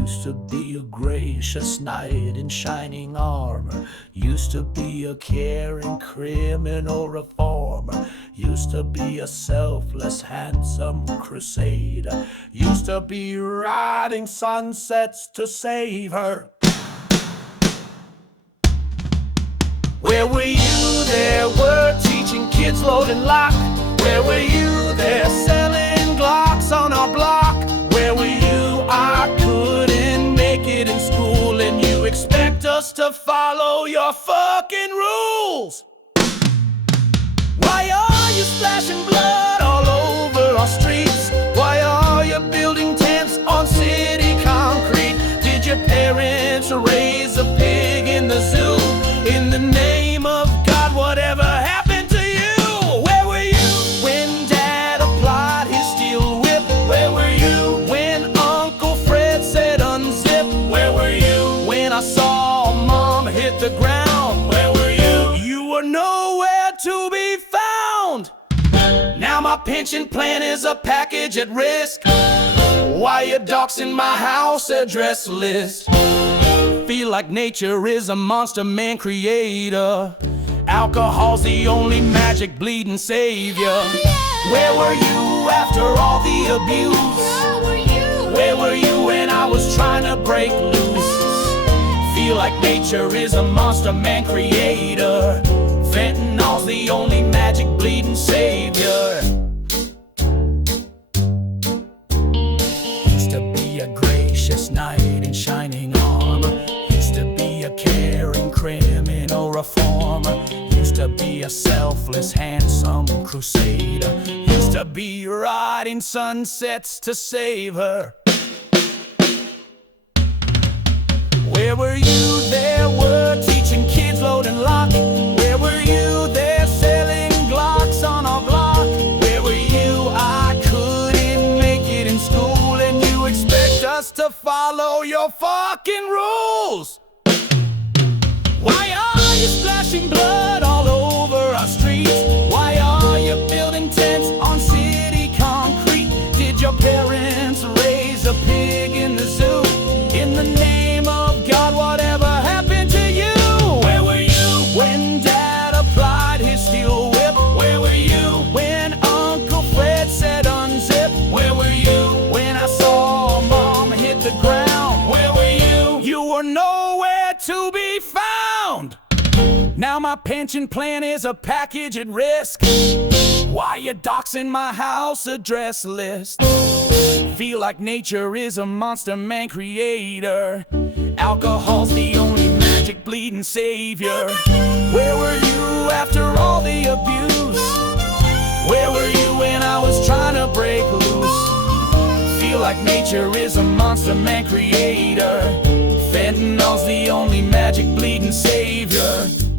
Used to be a gracious knight in shining armor. Used to be a caring criminal reformer. Used to be a selfless, handsome crusader. Used to be riding sunsets to save her. Where were you? There were teaching kids load and lock. Where were you? There selling Glocks on our block. Where were you? I couldn't make it in school, and you expect us to follow your fucking rules. Why are you splashing blood all over our streets? Why are you building tents on city concrete? Did your parents raise a pig in the zoo? In the name of God, whatever happened to you? Where were you when Dad applied his steel whip? Where were you when Uncle Fred said unzip? Where were you when I saw Mom hit the ground? Where were you? You were nowhere to be found. Now my pension plan is a package at risk. Why you doxing my house address list? Feel like nature is a monster man creator. Alcohol's the only magic bleeding savior. Where were you after all the abuse? Where were you when I was trying to break loose? Feel like nature is a monster man creator. Fentanyl's the only magic bleeding savior. Used to be a gracious knight in shining armor. Used to be a caring criminal reformer. Used to be a selfless, handsome crusader. Used to be riding sunsets to save her. Where were you? There were teaching kids load and lock. Where were you? There selling Glocks on our block. Where were you? I couldn't make it in school, and you expect us to follow your fucking rules. Why are you splashing blood all over our streets? Why are you building tents on city concrete? Did your parents raise a pig in the zoo? In the name of God, whatever happened to you? Where were you when Dad applied his steel whip? Where were you when Uncle Fred said unzip? Where were you when I saw Mom hit the ground? Where were you? You were nowhere to be found. Now my pension plan is a package at risk. Why you doxing my house address list? Feel like nature is a monster man creator. Alcohol's the only magic bleeding savior. Where were you after all the abuse? Where were you when I was trying to break loose? Feel like nature is a monster man creator. Fentanyl's the only magic bleeding savior.